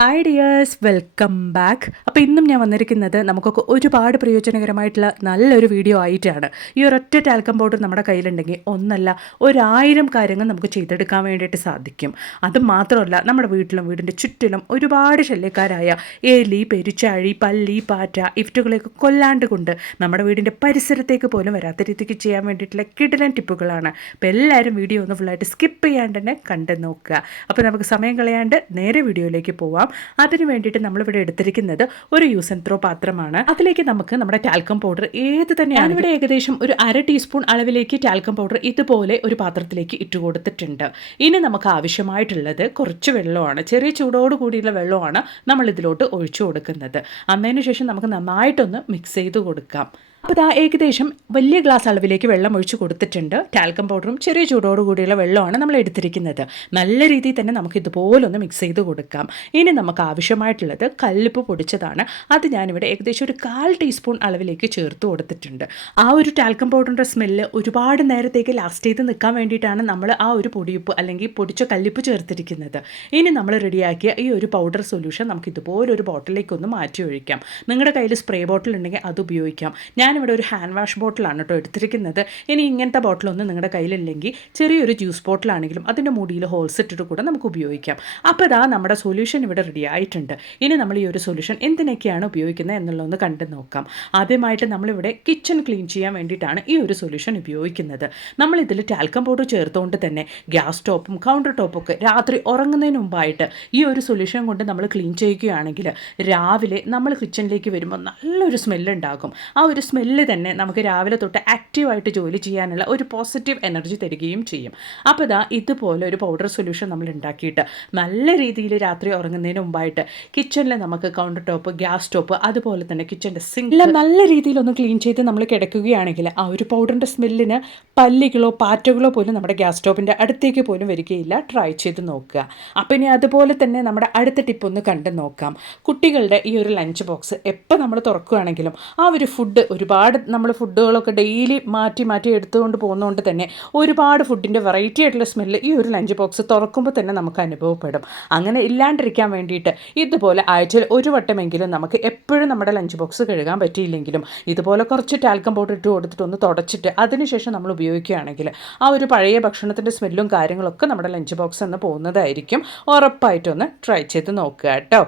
Hi dears, welcome back. അപ്പോൾ ഇന്നും ഞാൻ വന്നിരിക്കുന്നത് നമുക്കൊക്കെ ഒരുപാട് പ്രയോജനകരമായിട്ടുള്ള നല്ലൊരു വീഡിയോ ആയിട്ടാണ്. ഈ ഒരൊറ്റ ടാൽക്കം പൗഡർ നമ്മുടെ കയ്യിലുണ്ടെങ്കിൽ ഒന്നല്ല 1000 കാര്യങ്ങൾ നമുക്ക് ചെയ്തെടുക്കാൻ വേണ്ടിയിട്ട് സാധിക്കും. അത് മാത്രമല്ല, നമ്മുടെ വീട്ടിലും വീടിൻ്റെ ചുറ്റിലും ഒരുപാട് ശല്യക്കാരായ എലി, പെരിച്ചാഴി, പല്ലി, പാറ്റ ഇവറ്റുകളെയൊക്കെ കൊല്ലാണ്ട് കൊണ്ട് നമ്മുടെ വീടിൻ്റെ പരിസരത്തേക്ക് പോലും വരാത്ത രീതിക്ക് ചെയ്യാൻ വേണ്ടിയിട്ടുള്ള കിടിലൻ ടിപ്പുകളാണ്. അപ്പോൾ എല്ലാവരും വീഡിയോ ഒന്ന് ഫുള്ളായിട്ട് സ്കിപ്പ് ചെയ്യാണ്ട് തന്നെ കണ്ടു നോക്കുക. അപ്പോൾ നമുക്ക് സമയം കളയാണ്ട് നേരെ വീഡിയോയിലേക്ക് പോവാം. അതിന് വേണ്ടിയിട്ട് നമ്മളിവിടെ എടുത്തിരിക്കുന്നത് ഒരു യൂസ് ആൻഡ് ത്രോ പാത്രമാണ്. അതിലേക്ക് നമുക്ക് നമ്മുടെ ടാൽക്കം പൗഡർ ഏത് തന്നെയാണ്, ഇവിടെ ഏകദേശം ഒരു 1/2 ടീസ്പൂൺ അളവിലേക്ക് ടാൽക്കം പൗഡർ ഇതുപോലെ ഒരു പാത്രത്തിലേക്ക് ഇട്ട് കൊടുത്തിട്ടുണ്ട്. ഇനി നമുക്ക് ആവശ്യമായിട്ടുള്ളത് കുറച്ച് വെള്ളമാണ്. ചെറിയ ചൂടോട് കൂടിയുള്ള വെള്ളമാണ് നമ്മൾ ഇതിലോട്ട് ഒഴിച്ചു കൊടുക്കുന്നത്. അതിന് ശേഷം നമുക്ക് നന്നായിട്ടൊന്ന് മിക്സ് ചെയ്ത് കൊടുക്കാം. അപ്പോൾ ഇതാ ഏകദേശം വലിയ ഗ്ലാസ് അളവിലേക്ക് വെള്ളം ഒഴിച്ച് കൊടുത്തിട്ടുണ്ട്. ടാൽക്കം പൗഡറും ചെറിയ ചൂടോട് കൂടിയുള്ള വെള്ളമാണ് നമ്മൾ എടുത്തിരിക്കുന്നത്. നല്ല രീതിയിൽ തന്നെ നമുക്ക് ഇതുപോലൊന്ന് മിക്സ് ചെയ്ത് കൊടുക്കാം. ഇനി നമുക്ക് ആവശ്യമായിട്ടുള്ളത് കല്ലുപ്പ് പൊടിച്ചതാണ്. അത് ഞാനിവിടെ ഏകദേശം ഒരു 1/4 ടീസ്പൂൺ അളവിലേക്ക് ചേർത്ത് കൊടുത്തിട്ടുണ്ട്. ആ ഒരു ടാൽക്കം പൗഡറിൻ്റെ സ്മെല്ല് ഒരുപാട് നേരത്തേക്ക് ലാസ്റ്റ് ചെയ്ത് നിൽക്കാൻ വേണ്ടിയിട്ടാണ് നമ്മൾ ആ ഒരു പൊടിയുപ്പ് അല്ലെങ്കിൽ പൊടിച്ച കല്ലുപ്പ് ചേർത്തിരിക്കുന്നത്. ഇനി നമ്മൾ റെഡിയാക്കിയ ഈ ഒരു പൗഡർ സൊല്യൂഷൻ നമുക്ക് ഇതുപോലൊരു ബോട്ടിലേക്കൊന്ന് മാറ്റി ഒഴിക്കാം. നിങ്ങളുടെ കയ്യിൽ സ്പ്രേ ബോട്ടിൽ ഉണ്ടെങ്കിൽ അത് ഉപയോഗിക്കാം. ഞാനിവിടെ ഒരു ഹാൻഡ് വാഷ് ബോട്ടിലാണ് കേട്ടോ എടുത്തിരിക്കുന്നത്. ഇനി ഇങ്ങനത്തെ ബോട്ടിലൊന്നും നിങ്ങളുടെ കയ്യിലില്ലെങ്കിൽ ചെറിയൊരു ജ്യൂസ് ബോട്ടിലാണെങ്കിലും അതിൻ്റെ മുടിയിൽ ഹോൾസ് ഇട്ടിട്ട് കൂടെ നമുക്ക് ഉപയോഗിക്കാം. അപ്പോൾ ഇതാ നമ്മുടെ സൊല്യൂഷൻ ഇവിടെ റെഡി ആയിട്ടുണ്ട്. ഇനി നമ്മൾ ഈ ഒരു സൊല്യൂഷൻ എന്തിനൊക്കെയാണ് ഉപയോഗിക്കുന്നത് എന്നുള്ളതൊന്ന് കണ്ടു നോക്കാം. ആദ്യമായിട്ട് നമ്മളിവിടെ കിച്ചൺ ക്ലീൻ ചെയ്യാൻ വേണ്ടിയിട്ടാണ് ഈ ഒരു സൊല്യൂഷൻ ഉപയോഗിക്കുന്നത്. നമ്മളിതിൽ ടാൽക്കം പൗഡർ ചേർത്തുകൊണ്ട് തന്നെ ഗ്യാസ് ടോപ്പും കൗണ്ടർ ടോപ്പും ഒക്കെ രാത്രി ഉറങ്ങുന്നതിന് മുമ്പായിട്ട് ഈ ഒരു സൊല്യൂഷൻ കൊണ്ട് നമ്മൾ ക്ലീൻ ചെയ്യുകയാണെങ്കിൽ രാവിലെ നമ്മൾ കിച്ചണിലേക്ക് വരുമ്പോൾ നല്ലൊരു സ്മെല്ലുണ്ടാകും. ആ ഒരു സ്മെല്ല് തന്നെ നമുക്ക് രാവിലെ തൊട്ട് ആക്റ്റീവായിട്ട് ജോലി ചെയ്യാനുള്ള ഒരു പോസിറ്റീവ് എനർജി തരികയും ചെയ്യും. അപ്പോൾ ഇതാ ഇതുപോലെ ഒരു പൗഡർ സൊല്യൂഷൻ നമ്മൾ ഉണ്ടാക്കിയിട്ട് നല്ല രീതിയിൽ രാത്രി ഉറങ്ങുന്നതിന് മുമ്പായിട്ട് കിച്ചണിൽ നമുക്ക് കൗണ്ടർ ടോപ്പ്, ഗ്യാസ് ടോപ്പ്, അതുപോലെ തന്നെ കിച്ചൻ്റെ സിങ്ക് എല്ലാം നല്ല രീതിയിലൊന്ന് ക്ലീൻ ചെയ്ത് നമ്മൾ കിടക്കുകയാണെങ്കിൽ ആ ഒരു പൗഡറിൻ്റെ സ്മെല്ലിന് പല്ലികളോ പാറ്റകളോ പോലും നമ്മുടെ ഗ്യാസ് സ്റ്റോപ്പിൻ്റെ അടുത്തേക്ക് പോലും വരികയില്ല. ട്രൈ ചെയ്ത് നോക്കുക. അപ്പോൾ ഇനി അതുപോലെ തന്നെ നമ്മുടെ അടുത്ത ടിപ്പ് ഒന്ന് കണ്ടു നോക്കാം. കുട്ടികളുടെ ഈ ഒരു ലഞ്ച് ബോക്സ് എപ്പോൾ നമ്മൾ തുറക്കുകയാണെങ്കിലും ആ ഒരു ഫുഡ് ഒരുപാട് നമ്മൾ ഫുഡുകളൊക്കെ ഡെയിലി മാറ്റി മാറ്റി എടുത്തുകൊണ്ട് പോകുന്നതുകൊണ്ട് തന്നെ ഒരുപാട് ഫുഡിൻ്റെ വെറൈറ്റി ആയിട്ടുള്ള സ്മെല്ല് ഈ ഒരു ലഞ്ച് ബോക്സ് തുറക്കുമ്പോൾ തന്നെ നമുക്ക് അനുഭവപ്പെടും. അങ്ങനെ ഇല്ലാണ്ടിരിക്കാൻ വേണ്ടിയിട്ട് ഇതുപോലെ ആഴ്ചയിൽ ഒരു വട്ടമെങ്കിലും നമുക്ക് എപ്പോഴും നമ്മുടെ ലഞ്ച് ബോക്സ് കഴുകാൻ പറ്റിയില്ലെങ്കിലും ഇതുപോലെ കുറച്ച് ടാൽക്കം പൗഡർ ഇട്ട് കൊടുത്തിട്ട് ഒന്ന് തുടച്ചിട്ട് അതിനുശേഷം നമ്മൾ ഉപയോഗിക്കുകയാണെങ്കിൽ ആ ഒരു പഴയ ഭക്ഷണത്തിൻ്റെ സ്മെല്ലും കാര്യങ്ങളൊക്കെ നമ്മുടെ ലഞ്ച് ബോക്സ് എന്ന് പോകുന്നതായിരിക്കും. ഉറപ്പായിട്ടൊന്ന് ട്രൈ ചെയ്ത് നോക്കുക കേട്ടോ.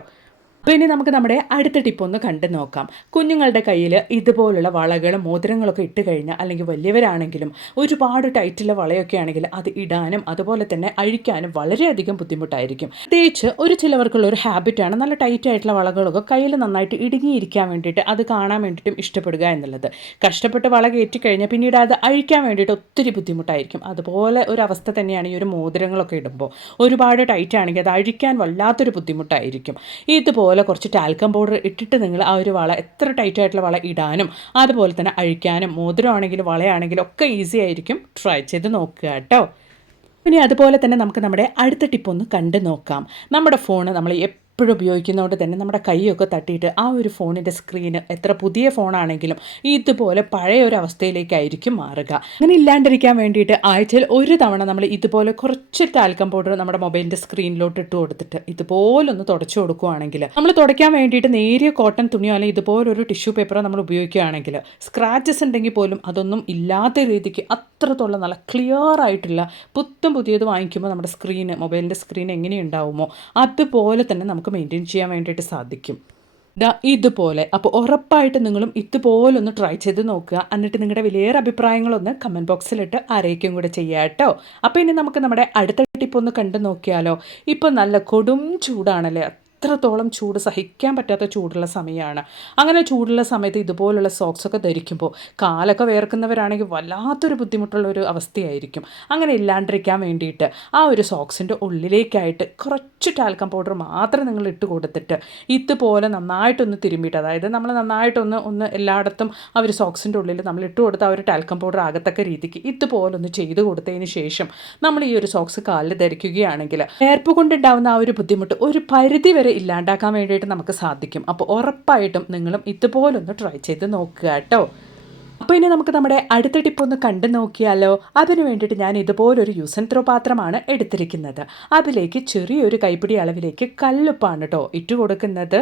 അപ്പോൾ ഇനി നമുക്ക് നമ്മുടെ അടുത്ത ടിപ്പ് ഒന്ന് കണ്ടു നോക്കാം. കുഞ്ഞുങ്ങളുടെ കയ്യിൽ ഇതുപോലുള്ള വളകളും മോതിരങ്ങളൊക്കെ ഇട്ട് കഴിഞ്ഞാൽ, അല്ലെങ്കിൽ വലിയവരാണെങ്കിലും ഒരുപാട് ടൈറ്റുള്ള വളയൊക്കെ ആണെങ്കിൽ അത് ഇടാനും അതുപോലെ തന്നെ അഴിക്കാനും വളരെയധികം ബുദ്ധിമുട്ടായിരിക്കും. പ്രത്യേകിച്ച് ഒരു ചിലവർക്കുള്ള ഒരു ഹാബിറ്റാണ് നല്ല ടൈറ്റ് ആയിട്ടുള്ള വളകളൊക്കെ കയ്യിൽ നന്നായിട്ട് ഇടുങ്ങിയിരിക്കാൻ വേണ്ടിയിട്ട്, അത് കാണാൻ വേണ്ടിയിട്ടും ഇഷ്ടപ്പെടുക എന്നുള്ളത്. കഷ്ടപ്പെട്ട് വള കയറ്റിക്കഴിഞ്ഞാൽ പിന്നീട് അത് അഴിക്കാൻ വേണ്ടിയിട്ട് ഒത്തിരി ബുദ്ധിമുട്ടായിരിക്കും. അതുപോലെ ഒരു അവസ്ഥ തന്നെയാണ് ഈ ഒരു മോതിരങ്ങളൊക്കെ ഇടുമ്പോൾ. ഒരുപാട് ടൈറ്റ് ആണെങ്കിൽ അത് അഴിക്കാൻ വല്ലാത്തൊരു ബുദ്ധിമുട്ടായിരിക്കും. ഇതുപോലെ കുറച്ച് ടാൽക്കം പൗഡർ ഇട്ടിട്ട് നിങ്ങൾ ആ ഒരു വള, എത്ര ടൈറ്റ് ആയിട്ടുള്ള വള ഇടാനും അതുപോലെ തന്നെ അഴിക്കാനും മോതിരമാണെങ്കിലും വളയാണെങ്കിലും ഒക്കെ ഈസി ആയിരിക്കും. ട്രൈ ചെയ്ത് നോക്കുക കേട്ടോ. ഇനി അതുപോലെ തന്നെ നമുക്ക് നമ്മുടെ അടുത്ത ടിപ്പ് ഒന്ന് കണ്ടു നോക്കാം. നമ്മുടെ ഫോൺ നമ്മൾ എപ്പോഴും ഉപയോഗിക്കുന്നതുകൊണ്ട് തന്നെ നമ്മുടെ കൈയൊക്കെ തട്ടിയിട്ട് ആ ഒരു ഫോണിൻ്റെ സ്ക്രീന് എത്ര പുതിയ ഫോണാണെങ്കിലും ഇതുപോലെ പഴയ ഒരു അവസ്ഥയിലേക്കായിരിക്കും മാറുക. അങ്ങനെ ഇല്ലാണ്ടിരിക്കാൻ വേണ്ടിയിട്ട് ആഴ്ചയിൽ ഒരു തവണ നമ്മൾ ഇതുപോലെ കുറച്ച് ടാൽക്കം പൗഡർ നമ്മുടെ മൊബൈലിൻ്റെ സ്ക്രീനിലോട്ട് ഇട്ട് കൊടുത്തിട്ട് ഇതുപോലൊന്ന് തുടച്ചു കൊടുക്കുകയാണെങ്കിൽ, നമ്മൾ തുടയ്ക്കാൻ വേണ്ടിയിട്ട് നേരിയ കോട്ടൺ തുണിയോ അല്ലെങ്കിൽ ഇതുപോലൊരു ടിഷ്യൂ പേപ്പറോ നമ്മൾ ഉപയോഗിക്കുകയാണെങ്കിൽ സ്ക്രാച്ചസ് ഉണ്ടെങ്കിൽ പോലും അതൊന്നും ഇല്ലാത്ത രീതിക്ക് അത്രത്തോളം നല്ല ക്ലിയർ ആയിട്ടുള്ള പുതിയത് വാങ്ങിക്കുമ്പോൾ നമ്മുടെ സ്ക്രീന്, മൊബൈലിൻ്റെ സ്ക്രീൻ എങ്ങനെയുണ്ടാവുമോ അതുപോലെ തന്നെ നമുക്ക് മെയിൻറ്റെയിൻ ചെയ്യാൻ വേണ്ടിയിട്ട് സാധിക്കും. ഇതുപോലെ. അപ്പോൾ ഉറപ്പായിട്ട് നിങ്ങളും ഇതുപോലൊന്ന് ട്രൈ ചെയ്ത് നോക്കുക. എന്നിട്ട് നിങ്ങളുടെ വിലയേറെ അഭിപ്രായങ്ങളൊന്ന് കമൻറ്റ് ബോക്സിലിട്ട് അറിയിക്കുകയും കൂടെ ചെയ്യുക കേട്ടോ. അപ്പോൾ ഇനി നമുക്ക് നമ്മുടെ അടുത്ത ടിപ്പ് ഒന്ന് കണ്ടു നോക്കിയാലോ. ഇപ്പോൾ നല്ല കൊടും ചൂടാണല്ലേ, അത്രത്തോളം ചൂട്, സഹിക്കാൻ പറ്റാത്ത ചൂടുള്ള സമയമാണ്. അങ്ങനെ ചൂടുള്ള സമയത്ത് ഇതുപോലുള്ള സോക്സൊക്കെ ധരിക്കുമ്പോൾ കാലൊക്കെ വേർക്കുന്നവരാണെങ്കിൽ വല്ലാത്തൊരു ബുദ്ധിമുട്ടുള്ളൊരു അവസ്ഥയായിരിക്കും. അങ്ങനെ ഇല്ലാണ്ടിരിക്കാൻ വേണ്ടിയിട്ട് ആ ഒരു സോക്സിൻ്റെ ഉള്ളിലേക്കായിട്ട് കുറച്ച് ടാൽക്കം പൗഡർ മാത്രം നിങ്ങൾ ഇട്ട് കൊടുത്തിട്ട് ഇതുപോലെ നന്നായിട്ടൊന്ന് തിരുമ്മിയിട്ട്, അതായത് നമ്മൾ നന്നായിട്ടൊന്ന് എല്ലായിടത്തും ആ ഒരു സോക്സിൻ്റെ ഉള്ളിൽ നമ്മൾ ഇട്ട് കൊടുത്ത ആ ഒരു ടാൽക്കം പൗഡർ ആകത്തക്ക രീതിക്ക് ഇതുപോലൊന്ന് ചെയ്ത് കൊടുത്തതിന് ശേഷം നമ്മൾ ഈ ഒരു സോക്സ് കാലിൽ ധരിക്കുകയാണെങ്കിൽ വേർപ്പ് കൊണ്ടുണ്ടാകുന്ന ആ ഒരു ബുദ്ധിമുട്ട് ഒരു പരിധി വരെ ഇല്ലാണ്ടാക്കാൻ വേണ്ടിയിട്ട് നമുക്ക് സാധിക്കും. അപ്പോൾ ഉറപ്പായിട്ടും നിങ്ങളും ഇതുപോലൊന്ന് ട്രൈ ചെയ്ത് നോക്കുക കേട്ടോ. അപ്പോൾ ഇനി നമുക്ക് നമ്മുടെ അടുത്ത ടിപ്പ് ഒന്ന് കണ്ടു നോക്കിയാലോ. അതിന് വേണ്ടിയിട്ട് ഞാൻ ഇതുപോലൊരു യൂസ് ആൻഡ് ത്രോ പാത്രമാണ് എടുത്തിരിക്കുന്നത്. അതിലേക്ക് ചെറിയൊരു കൈപ്പിടി അളവിലേക്ക് കല്ലുപ്പാണ് കേട്ടോ ഇട്ട് കൊടുക്കുന്നത്.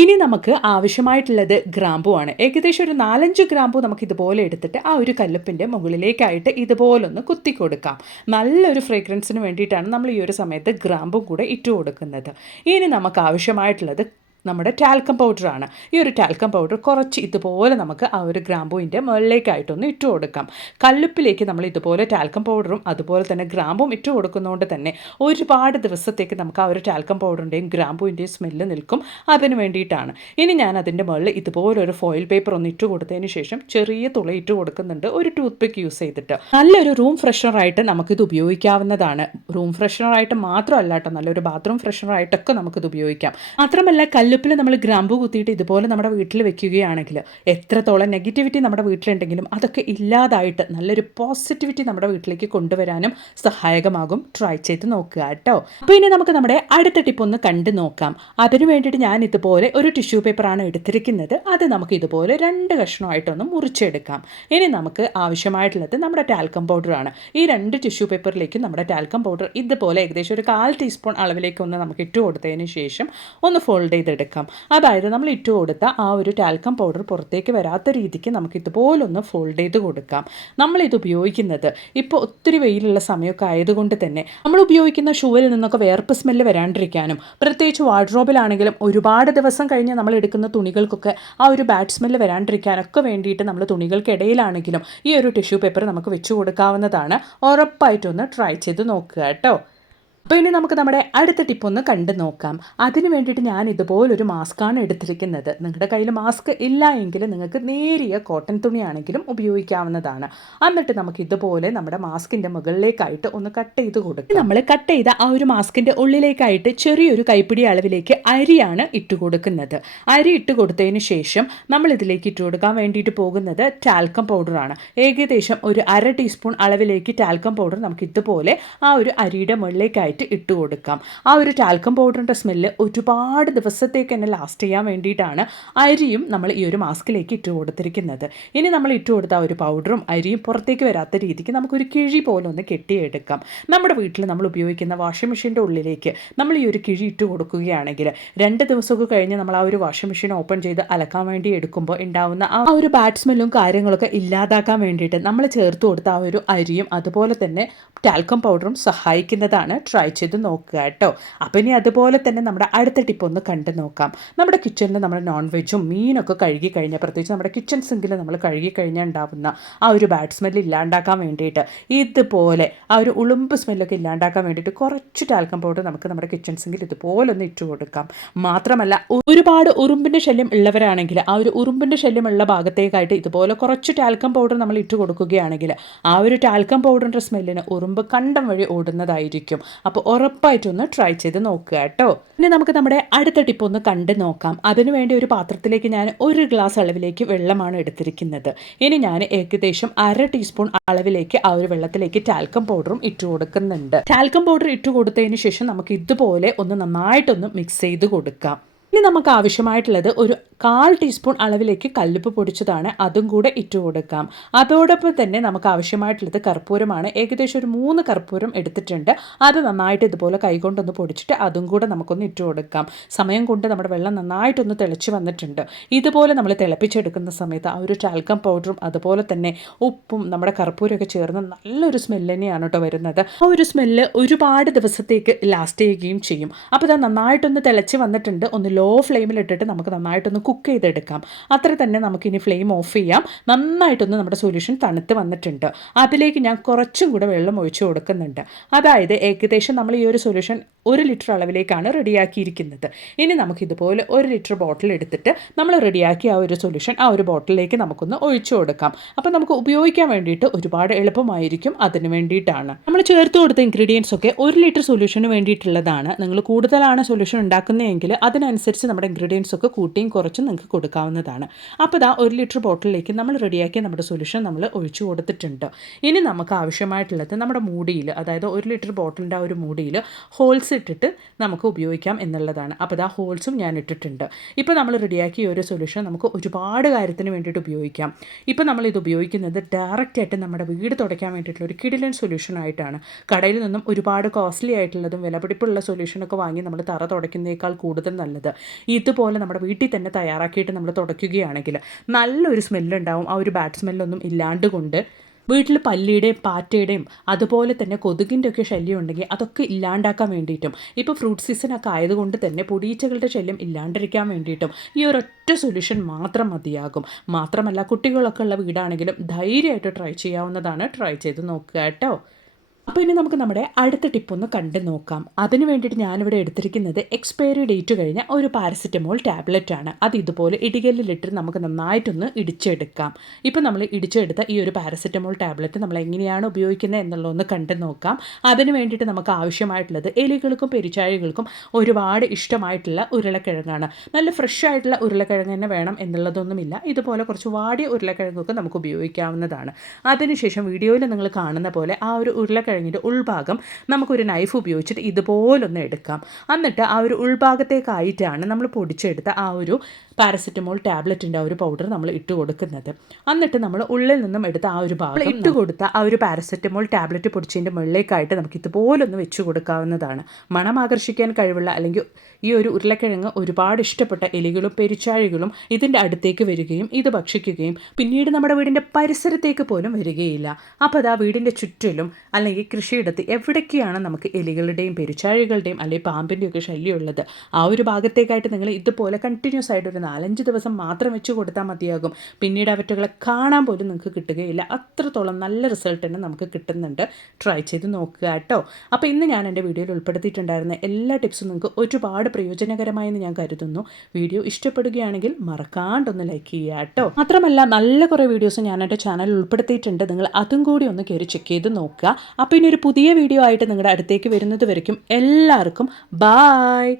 ഇനി നമുക്ക് ആവശ്യമായിട്ടുള്ളത് ഗ്രാമ്പു ആണ്. ഏകദേശം ഒരു 4-5 ഗ്രാമ്പു നമുക്ക് ഇതുപോലെ എടുത്തിട്ട് ആ ഒരു കല്ലുപ്പിൻ്റെ മുകളിലേക്കായിട്ട് ഇതുപോലൊന്ന് കുത്തി കൊടുക്കാം. നല്ലൊരു ഫ്രേഗ്രൻസിന് വേണ്ടിയിട്ടാണ് നമ്മൾ ഈ ഒരു സമയത്ത് ഗ്രാമ്പും കൂടെ ഇട്ട് കൊടുക്കുന്നത്. ഇനി നമുക്ക് ആവശ്യമായിട്ടുള്ളത് നമ്മുടെ ടാൽക്കം പൗഡറാണ്. ഈ ഒരു ടാൽക്കം പൗഡർ കുറച്ച് ഇതുപോലെ നമുക്ക് ആ ഒരു ഗ്രാമ്പൂവിൻ്റെ മുകളിലേക്കായിട്ടൊന്ന് ഇട്ട് കൊടുക്കാം. കല്ലുപ്പിലേക്ക് നമ്മൾ ഇതുപോലെ ടാൽക്കം പൗഡറും അതുപോലെ തന്നെ ഗ്രാമ്പും ഇട്ട് കൊടുക്കുന്നതുകൊണ്ട് തന്നെ ഒരുപാട് ദിവസത്തേക്ക് നമുക്ക് ആ ഒരു ടാൽക്കം പൗഡറിൻ്റെയും ഗ്രാമ്പൂവിൻ്റെയും സ്മെല്ല് നിൽക്കും. അതിന് വേണ്ടിയിട്ടാണ്. ഇനി ഞാൻ അതിൻ്റെ മുകളിൽ ഇതുപോലൊരു ഫോയിൽ പേപ്പർ ഒന്ന് ഇട്ട് കൊടുത്തതിന് ശേഷം ചെറിയ തുള ഇട്ട് കൊടുക്കുന്നുണ്ട്, ഒരു ടൂത്ത് പിക്ക് യൂസ് ചെയ്തിട്ട്. നല്ലൊരു റൂം ഫ്രഷനറായിട്ട് നമുക്കിത് ഉപയോഗിക്കാവുന്നതാണ്. റൂം ഫ്രഷനറായിട്ട് മാത്രമല്ല കേട്ടോ, നല്ലൊരു ബാത്റൂം ഫ്രഷനറായിട്ടൊക്കെ നമുക്കിത് ഉപയോഗിക്കാം. മാത്രമല്ല കല്ലുപ്പിൽ നമ്മൾ ഗ്രാമ്പു കുത്തിയിട്ട് ഇതുപോലെ നമ്മുടെ വീട്ടിൽ വെക്കുകയാണെങ്കിൽ എത്രത്തോളം നെഗറ്റിവിറ്റി നമ്മുടെ വീട്ടിലുണ്ടെങ്കിലും അതൊക്കെ ഇല്ലാതായിട്ട് നല്ലൊരു പോസിറ്റിവിറ്റി നമ്മുടെ വീട്ടിലേക്ക് കൊണ്ടുവരാനും സഹായകമാകും. ട്രൈ ചെയ്ത് നോക്കുക കേട്ടോ. അപ്പോൾ ഇനി നമുക്ക് നമ്മുടെ അടുത്ത ടിപ്പ് ഒന്ന് കണ്ടു നോക്കാം. അതിനു വേണ്ടിയിട്ട് ഞാൻ ഇതുപോലെ ഒരു ടിഷ്യൂ പേപ്പറാണ് എടുത്തിരിക്കുന്നത്. അത് നമുക്ക് ഇതുപോലെ 2 കഷ്ണമായിട്ടൊന്ന് മുറിച്ചെടുക്കാം. ഇനി നമുക്ക് ആവശ്യമായിട്ടുള്ളത് നമ്മുടെ ടാൽക്കം പൗഡറാണ്. ഈ 2 ടിഷ്യൂ പേപ്പറിലേക്ക് നമ്മുടെ ടാൽക്കം പൗഡർ ഇതുപോലെ ഏകദേശം ഒരു 1/4 ടീസ്പൂൺ അളവിലേക്ക് ഒന്ന് നമുക്ക് ഇട്ട് കൊടുത്തതിന് ശേഷം ഒന്ന് ഫോൾഡ് ചെയ്തെടുക്കാം. അതായത് നമ്മൾ ഇട്ട് കൊടുത്ത ആ ഒരു ടാൽക്കം പൗഡർ പുറത്തേക്ക് വരാത്ത രീതിക്ക് നമുക്ക് ഇതുപോലൊന്ന് ഫോൾഡ് ചെയ്ത് കൊടുക്കാം. നമ്മളിത് ഉപയോഗിക്കുന്നത് ഇപ്പോൾ ഒത്തിരി വെയിലുള്ള സമയമൊക്കെ ആയതുകൊണ്ട് തന്നെ നമ്മൾ ഉപയോഗിക്കുന്ന ഷൂവിൽ നിന്നൊക്കെ വേർപ്പ് സ്മെല്ല് വരാണ്ടിരിക്കാനും, പ്രത്യേകിച്ച് വാർഡ്രോബിലാണെങ്കിലും ഒരുപാട് ദിവസം കഴിഞ്ഞ് നമ്മൾ എടുക്കുന്ന തുണികൾക്കൊക്കെ ആ ഒരു ബാഡ് സ്മെല്ല് വരാണ്ടിരിക്കാനൊക്കെ വേണ്ടിയിട്ട് നമ്മൾ തുണികൾക്കിടയിലാണെങ്കിലും ഈ ഒരു ടിഷ്യൂ പേപ്പർ നമുക്ക് വെച്ച് കൊടുക്കാവുന്നതാണ്. ഉറപ്പായിട്ടൊന്ന് ട്രൈ ചെയ്ത് നോക്കുക കേട്ടോ. അപ്പോൾ ഇനി നമുക്ക് നമ്മുടെ അടുത്ത ടിപ്പ് ഒന്ന് കണ്ടു നോക്കാം. അതിന് വേണ്ടിയിട്ട് ഞാൻ ഇതുപോലൊരു മാസ്കാണ് എടുത്തിരിക്കുന്നത്. നിങ്ങളുടെ കയ്യിൽ മാസ്ക് ഇല്ല എങ്കിൽ നിങ്ങൾക്ക് നേരിയ കോട്ടൺ തുണിയാണെങ്കിലും ഉപയോഗിക്കാവുന്നതാണ്. എന്നിട്ട് നമുക്ക് ഇതുപോലെ നമ്മുടെ മാസ്കിൻ്റെ മുകളിലേക്കായിട്ട് ഒന്ന് കട്ട് ചെയ്ത് കൊടുക്കും. നമ്മൾ കട്ട് ചെയ്ത ആ ഒരു മാസ്കിൻ്റെ ഉള്ളിലേക്കായിട്ട് ചെറിയൊരു കൈപ്പിടി അളവിലേക്ക് അരിയാണ് ഇട്ട് കൊടുക്കുന്നത്. അരി ഇട്ട് കൊടുത്തതിന് ശേഷം നമ്മൾ ഇതിലേക്ക് ഇട്ട് കൊടുക്കാൻ വേണ്ടിയിട്ട് പോകുന്നത് ടാൽക്കം പൗഡറാണ്. ഏകദേശം ഒരു 1/2 ടീസ്പൂൺ അളവിലേക്ക് ടാൽക്കം പൗഡർ നമുക്ക് ഇതുപോലെ ആ ഒരു അരിയുടെ മുകളിലേക്കായിട്ട് ഇട്ട് കൊടുക്കാം. ആ ഒരു ടാൽക്കം പൗഡറിൻ്റെ സ്മെല്ല് ഒരുപാട് ദിവസത്തേക്ക് തന്നെ ലാസ്റ്റ് ചെയ്യാൻ വേണ്ടിയിട്ടാണ് അരിയും നമ്മൾ ഈ ഒരു മാസ്കിലേക്ക് ഇട്ട് കൊടുത്തിരിക്കുന്നത്. ഇനി നമ്മൾ ഇട്ട് കൊടുത്ത ആ ഒരു പൗഡറും അരിയും പുറത്തേക്ക് വരാത്ത രീതിക്ക് നമുക്കൊരു കിഴി പോലെ ഒന്ന് കെട്ടിയെടുക്കാം. നമ്മുടെ വീട്ടിൽ നമ്മൾ ഉപയോഗിക്കുന്ന വാഷിംഗ് മെഷീൻ്റെ ഉള്ളിലേക്ക് നമ്മൾ ഈ ഒരു കിഴി ഇട്ട് കൊടുക്കുകയാണെങ്കിൽ 2 ദിവസമൊക്കെ കഴിഞ്ഞ് നമ്മൾ ആ ഒരു വാഷിംഗ് മെഷീൻ ഓപ്പൺ ചെയ്ത് അലക്കാൻ വേണ്ടി എടുക്കുമ്പോൾ ഉണ്ടാവുന്ന ആ ഒരു ബാഡ് സ്മെല്ലും കാര്യങ്ങളൊക്കെ ഇല്ലാതാക്കാൻ വേണ്ടിയിട്ട് നമ്മൾ ചേർത്ത് കൊടുത്ത ആ ഒരു അരിയും അതുപോലെ തന്നെ ടാൽക്കം പൗഡറും സഹായിക്കുന്നതാണ്. ട്രൈ ചെയ്ത് നോക്കുക കേട്ടോ. അപ്പം ഇനി അതുപോലെ തന്നെ നമ്മുടെ അടുത്ത ടിപ്പ് ഒന്ന് കണ്ടു നോക്കാം. നമ്മുടെ കിച്ചണിൽ നമ്മൾ നോൺ വെജും മീനൊക്കെ കഴുകി കഴിഞ്ഞാൽ, പ്രത്യേകിച്ച് നമ്മുടെ കിച്ചൺ സിങ്കിൽ നമ്മൾ കഴുകി കഴിഞ്ഞാൽ ഉണ്ടാകുന്ന ആ ഒരു ബാഡ് സ്മെല്ല് ഇല്ലാണ്ടാക്കാൻ വേണ്ടിയിട്ട് ഇതുപോലെ ആ ഒരു ഉളുമ്പ് സ്മെല്ലൊക്കെ ഇല്ലാണ്ടാക്കാൻ വേണ്ടിയിട്ട് കുറച്ച് ടാൽക്കം പൗഡർ നമുക്ക് നമ്മുടെ കിച്ചൺ സിങ്കിൽ ഇതുപോലെ ഒന്ന് ഇട്ട് കൊടുക്കാം. മാത്രമല്ല ഒരുപാട് ഉറുമ്പിൻ്റെ ശല്യം ഉള്ളവരാണെങ്കിൽ ആ ഒരു ഉറുമ്പിൻ്റെ ശല്യമുള്ള ഭാഗത്തേക്കായിട്ട് ഇതുപോലെ കുറച്ച് ടാൽക്കം പൗഡർ നമ്മൾ ഇട്ട് കൊടുക്കുകയാണെങ്കിൽ ആ ഒരു ടാൽക്കം പൗഡറിൻ്റെ സ്മെല്ലിന് ഉറുമ്പ് കണ്ടം വഴി ഓടുന്നതായിരിക്കും. അപ്പോൾ ഉറപ്പായിട്ടൊന്ന് ട്രൈ ചെയ്ത് നോക്കുക കേട്ടോ. ഇനി നമുക്ക് നമ്മുടെ അടുത്ത ടിപ്പ് ഒന്ന് കണ്ടു നോക്കാം. അതിനുവേണ്ടി ഒരു പാത്രത്തിലേക്ക് ഞാൻ 1 ഗ്ലാസ് അളവിലേക്ക് വെള്ളമാണ് എടുത്തിരിക്കുന്നത്. ഇനി ഞാൻ ഏകദേശം 1/2 ടീസ്പൂൺ അളവിലേക്ക് ആ ഒരു വെള്ളത്തിലേക്ക് ടാൽക്കം പൗഡറും ഇട്ട് കൊടുക്കുന്നുണ്ട്. ടാൽക്കം പൗഡർ ഇട്ട് കൊടുത്തതിന് ശേഷം നമുക്ക് ഇതുപോലെ ഒന്ന് നന്നായിട്ടൊന്ന് മിക്സ് ചെയ്ത് കൊടുക്കാം. ഇനി നമുക്ക് ആവശ്യമായിട്ടുള്ളത് ഒരു 1/4 ടീസ്പൂൺ അളവിലേക്ക് കല്ലുപ്പ് പൊടിച്ചതാണ്. അതും കൂടെ ഇട്ട് കൊടുക്കാം. അതോടൊപ്പം തന്നെ നമുക്ക് ആവശ്യമായിട്ടുള്ളത് കർപ്പൂരമാണ്. ഏകദേശം ഒരു 3 കർപ്പൂരം എടുത്തിട്ടുണ്ട്. അത് നന്നായിട്ട് ഇതുപോലെ കൈകൊണ്ടൊന്ന് പൊടിച്ചിട്ട് അതും കൂടെ നമുക്കൊന്ന് ഇട്ട് കൊടുക്കാം. സമയം കൊണ്ട് നമ്മുടെ വെള്ളം നന്നായിട്ടൊന്ന് തിളച്ച് വന്നിട്ടുണ്ട്. ഇതുപോലെ നമ്മൾ തിളപ്പിച്ചെടുക്കുന്ന സമയത്ത് ആ ഒരു ടാൽക്കം പൗഡറും അതുപോലെ തന്നെ ഉപ്പും നമ്മുടെ കർപ്പൂരമൊക്കെ ചേർന്ന് നല്ലൊരു സ്മെല്ല് തന്നെയാണ് കേട്ടോ വരുന്നത്. ആ ഒരു സ്മെല്ല് ഒരുപാട് ദിവസത്തേക്ക് ലാസ്റ്റ് ചെയ്യുകയും ചെയ്യും. അപ്പോൾ ഇത് നന്നായിട്ടൊന്ന് തിളച്ച് വന്നിട്ടുണ്ട്. ഒന്ന് ലോ ഫ്ലെയിമിലിട്ടിട്ട് നമുക്ക് നന്നായിട്ടൊന്ന് കുക്ക് ചെയ്തെടുക്കാം. അത്ര തന്നെ നമുക്കിനി ഫ്ലെയിം ഓഫ് ചെയ്യാം. നന്നായിട്ടൊന്ന് നമ്മുടെ സൊല്യൂഷൻ തണുത്ത് വന്നിട്ടുണ്ട്. അതിലേക്ക് ഞാൻ കുറച്ചും കൂടെ വെള്ളം ഒഴിച്ച് കൊടുക്കുന്നുണ്ട്. അതായത് ഏകദേശം നമ്മൾ ഈ ഒരു സൊല്യൂഷൻ 1 ലിറ്റർ അളവിലേക്കാണ് റെഡിയാക്കിയിരിക്കുന്നത്. ഇനി നമുക്കിതുപോലെ 1 ലിറ്റർ ബോട്ടിൽ എടുത്തിട്ട് നമ്മൾ റെഡിയാക്കിയ ആ ഒരു സൊല്യൂഷൻ ആ ഒരു ബോട്ടിലേക്ക് നമുക്കൊന്ന് ഒഴിച്ചു കൊടുക്കാം. അപ്പോൾ നമുക്ക് ഉപയോഗിക്കാൻ വേണ്ടിയിട്ട് ഒരുപാട് എളുപ്പമായിരിക്കും. അതിന് വേണ്ടിയിട്ടാണ് നമ്മൾ ചേർത്ത് കൊടുത്ത ഇൻഗ്രീഡിയൻസ് ഒക്കെ 1 ലിറ്റർ സൊല്യൂഷന് വേണ്ടിയിട്ടുള്ളതാണ്. നിങ്ങൾ കൂടുതലാണ് സൊല്യൂഷൻ ഉണ്ടാക്കുന്നതെങ്കിൽ അതിനനുസരിച്ച് നമ്മുടെ ഇൻഗ്രീഡിയൻസ് ഒക്കെ കൂട്ടിയും കുറച്ചും ഡോസസ് നിങ്ങൾക്ക് കൊടുക്കാവുന്നതാണ്. അപ്പോൾ ഇതാ 1 ലിറ്റർ ബോട്ടിലേക്ക് നമ്മൾ റെഡിയാക്കിയ നമ്മുടെ സൊല്യൂഷൻ നമ്മൾ ഒഴിച്ചു കൊടുത്തിട്ടുണ്ട്. ഇനി നമുക്ക് ആവശ്യമായിട്ടുള്ളത് നമ്മുടെ മൂടിയിൽ, അതായത് 1 ലിറ്റർ ബോട്ടിലിൻ്റെ ആ ഒരു മൂടിയിൽ ഹോൾസ് ഇട്ടിട്ട് നമുക്ക് ഉപയോഗിക്കാം എന്നുള്ളതാണ്. അപ്പോൾ ഇതാ ഹോൾസും ഞാൻ ഇട്ടിട്ടുണ്ട്. ഇപ്പോൾ നമ്മൾ റെഡിയാക്കിയ ഒരു സൊല്യൂഷൻ നമുക്ക് ഒരുപാട് കാര്യത്തിന് വേണ്ടിയിട്ട് ഉപയോഗിക്കാം. ഇപ്പോൾ നമ്മളിത് ഉപയോഗിക്കുന്നത് ഡയറക്റ്റായിട്ട് നമ്മുടെ വീട് തുടയ്ക്കാൻ വേണ്ടിയിട്ടുള്ള ഒരു കിടിലൻ സൊല്യൂഷൻ ആയിട്ടാണ്. കടയിൽ നിന്നും ഒരുപാട് കോസ്റ്റ്ലി ആയിട്ടുള്ളതും വിലപിടിപ്പുള്ള സൊല്യൂഷനൊക്കെ വാങ്ങി നമ്മൾ തറ തുടയ്ക്കുന്നതിനേക്കാൾ കൂടുതൽ നല്ലത് ഇതുപോലെ നമ്മുടെ വീട്ടിൽ തന്നെ തയ്യാറാക്കിയിട്ട് നമ്മൾ തുടയ്ക്കുകയാണെങ്കിൽ നല്ലൊരു സ്മെല്ലുണ്ടാവും. ആ ഒരു ബാഡ് സ്മെല്ലൊന്നും ഇല്ലാണ്ട് കൊണ്ട് വീട്ടിൽ പല്ലിയുടെയും പാറ്റയുടെയും അതുപോലെ തന്നെ കൊതുകിൻ്റെ ഒക്കെ ശല്യം ഉണ്ടെങ്കിൽ അതൊക്കെ ഇല്ലാണ്ടാക്കാൻ വേണ്ടിയിട്ടും, ഇപ്പോൾ ഫ്രൂട്ട് സീസണൊക്കെ ആയതുകൊണ്ട് തന്നെ പൊടിയീച്ചകളുടെ ശല്യം ഇല്ലാണ്ടിരിക്കാൻ വേണ്ടിയിട്ടും ഈ ഒരൊറ്റ സൊല്യൂഷൻ മാത്രം മതിയാകും. മാത്രമല്ല കുട്ടികളൊക്കെ ഉള്ള വീടാണെങ്കിലും ധൈര്യമായിട്ട് ട്രൈ ചെയ്യാവുന്നതാണ്. ട്രൈ ചെയ്ത് നോക്കുക കേട്ടോ. അപ്പോൾ ഇനി നമുക്ക് നമ്മുടെ അടുത്ത ടിപ്പൊന്ന് കണ്ടു നോക്കാം. അതിന് വേണ്ടിയിട്ട് ഞാനിവിടെ എടുത്തിരിക്കുന്നത് എക്സ്പയറി ഡേറ്റ് കഴിഞ്ഞ ഒരു പാരസിറ്റമോൾ ടാബ്ലറ്റ് ആണ്. അത് ഇതുപോലെ ഇടികല്ലിലിട്ട് നമുക്ക് നന്നായിട്ടൊന്ന് ഇടിച്ചെടുക്കാം. ഇപ്പോൾ നമ്മൾ ഇടിച്ചെടുത്ത ഈ ഒരു പാരസിറ്റമോൾ ടാബ്ലറ്റ് നമ്മൾ എങ്ങനെയാണ് ഉപയോഗിക്കുന്നത് എന്നുള്ളതൊന്ന് കണ്ടു നോക്കാം. അതിന് വേണ്ടിയിട്ട് നമുക്ക് ആവശ്യമായിട്ടുള്ളത് എലികൾക്കും പെരിച്ചാഴികൾക്കും ഒരുപാട് ഇഷ്ടമായിട്ടുള്ള ഉരുളക്കിഴങ്ങാണ്. നല്ല ഫ്രഷ് ആയിട്ടുള്ള ഉരുളക്കിഴങ്ങ് തന്നെ വേണം എന്നുള്ളതൊന്നുമില്ല. ഇതുപോലെ കുറച്ച് വാടിയ ഉരുളക്കിഴങ്ങൊക്കെ നമുക്ക് ഉപയോഗിക്കാവുന്നതാണ്. അതിനുശേഷം വീഡിയോയിൽ നിങ്ങൾ കാണുന്ന പോലെ ആ ഒരു ഉരുളക്കിഴങ്ങിൻ്റെ ഉൾഭാഗം നമുക്കൊരു നൈഫ് ഉപയോഗിച്ചിട്ട് ഇതുപോലൊന്ന് എടുക്കാം. എന്നിട്ട് ആ ഒരു ഉൾഭാഗത്തേക്കായിട്ടാണ് നമ്മൾ പൊടിച്ചെടുത്ത ആ ഒരു പാരസിറ്റമോൾ ടാബ്ലറ്റിൻ്റെ ആ ഒരു പൗഡർ നമ്മൾ ഇട്ട് കൊടുക്കുന്നത്. എന്നിട്ട് നമ്മൾ ഉള്ളിൽ നിന്നും എടുത്ത ആ ഒരു ഭാഗം ഇട്ട് കൊടുത്ത ആ ഒരു പാരസിറ്റമോൾ ടാബ്ലറ്റ് പൊടിച്ചതിൻ്റെ മുകളിലേക്കായിട്ട് നമുക്ക് ഇതുപോലൊന്ന് വെച്ച് കൊടുക്കാവുന്നതാണ്. മണം ആകർഷിക്കാൻ കഴിവുള്ള അല്ലെങ്കിൽ ഈ ഒരു ഉരുളക്കിഴങ്ങ് ഒരുപാട് ഇഷ്ടപ്പെട്ട എലികളും പെരിച്ചാഴികളും ഇതിൻ്റെ അടുത്തേക്ക് വരികയും ഇത് ഭക്ഷിക്കുകയും പിന്നീട് നമ്മുടെ വീടിൻ്റെ പരിസരത്തേക്ക് പോലും വരികയില്ല. അപ്പോൾ അത് ആ വീടിൻ്റെ ചുറ്റിലും അല്ലെങ്കിൽ കൃഷിയിടത്ത് എവിടേക്കാണ് നമുക്ക് എലികളുടെയും പെരിച്ചാഴികളുടെയും അല്ലെങ്കിൽ പാമ്പിൻ്റെയൊക്കെ ശല്യമുള്ളത് ആ ഒരു ഭാഗത്തേക്കായിട്ട് നിങ്ങൾ ഇതുപോലെ കണ്ടിന്യൂസ് ആയിട്ട് ഒരു 4-5 ദിവസം മാത്രം വെച്ച് കൊടുത്താൽ മതിയാകും. പിന്നീട് അവറ്റകളെ കാണാൻ പോലും നിങ്ങൾക്ക് കിട്ടുകയില്ല. അത്രത്തോളം നല്ല റിസൾട്ട് തന്നെ നമുക്ക് കിട്ടുന്നുണ്ട്. ട്രൈ ചെയ്ത് നോക്കുക കേട്ടോ. അപ്പോൾ ഇന്ന് ഞാൻ എൻ്റെ വീഡിയോയിൽ ഉൾപ്പെടുത്തിയിട്ടുണ്ടായിരുന്ന എല്ലാ ടിപ്സും നിങ്ങൾക്ക് ഒരുപാട് പ്രയോജനകരമായെന്ന് ഞാൻ കരുതുന്നു. വീഡിയോ ഇഷ്ടപ്പെടുകയാണെങ്കിൽ മറക്കാണ്ടൊന്ന് ലൈക്ക് ചെയ്യുക കേട്ടോ. മാത്രമല്ല നല്ല കുറേ വീഡിയോസ് ഞാൻ എൻ്റെ ചാനലിൽ ഉൾപ്പെടുത്തിയിട്ടുണ്ട്. നിങ്ങൾ അതും കൂടി ഒന്ന് കയറി ചെക്ക് ചെയ്ത് നോക്കുക. അപ്പോൾ ഇനി ഒരു പുതിയ വീഡിയോ ആയിട്ട് നിങ്ങളുടെ അടുത്തേക്ക് വരുന്നത് വരയ്ക്കും എല്ലാവർക്കും ബായ്.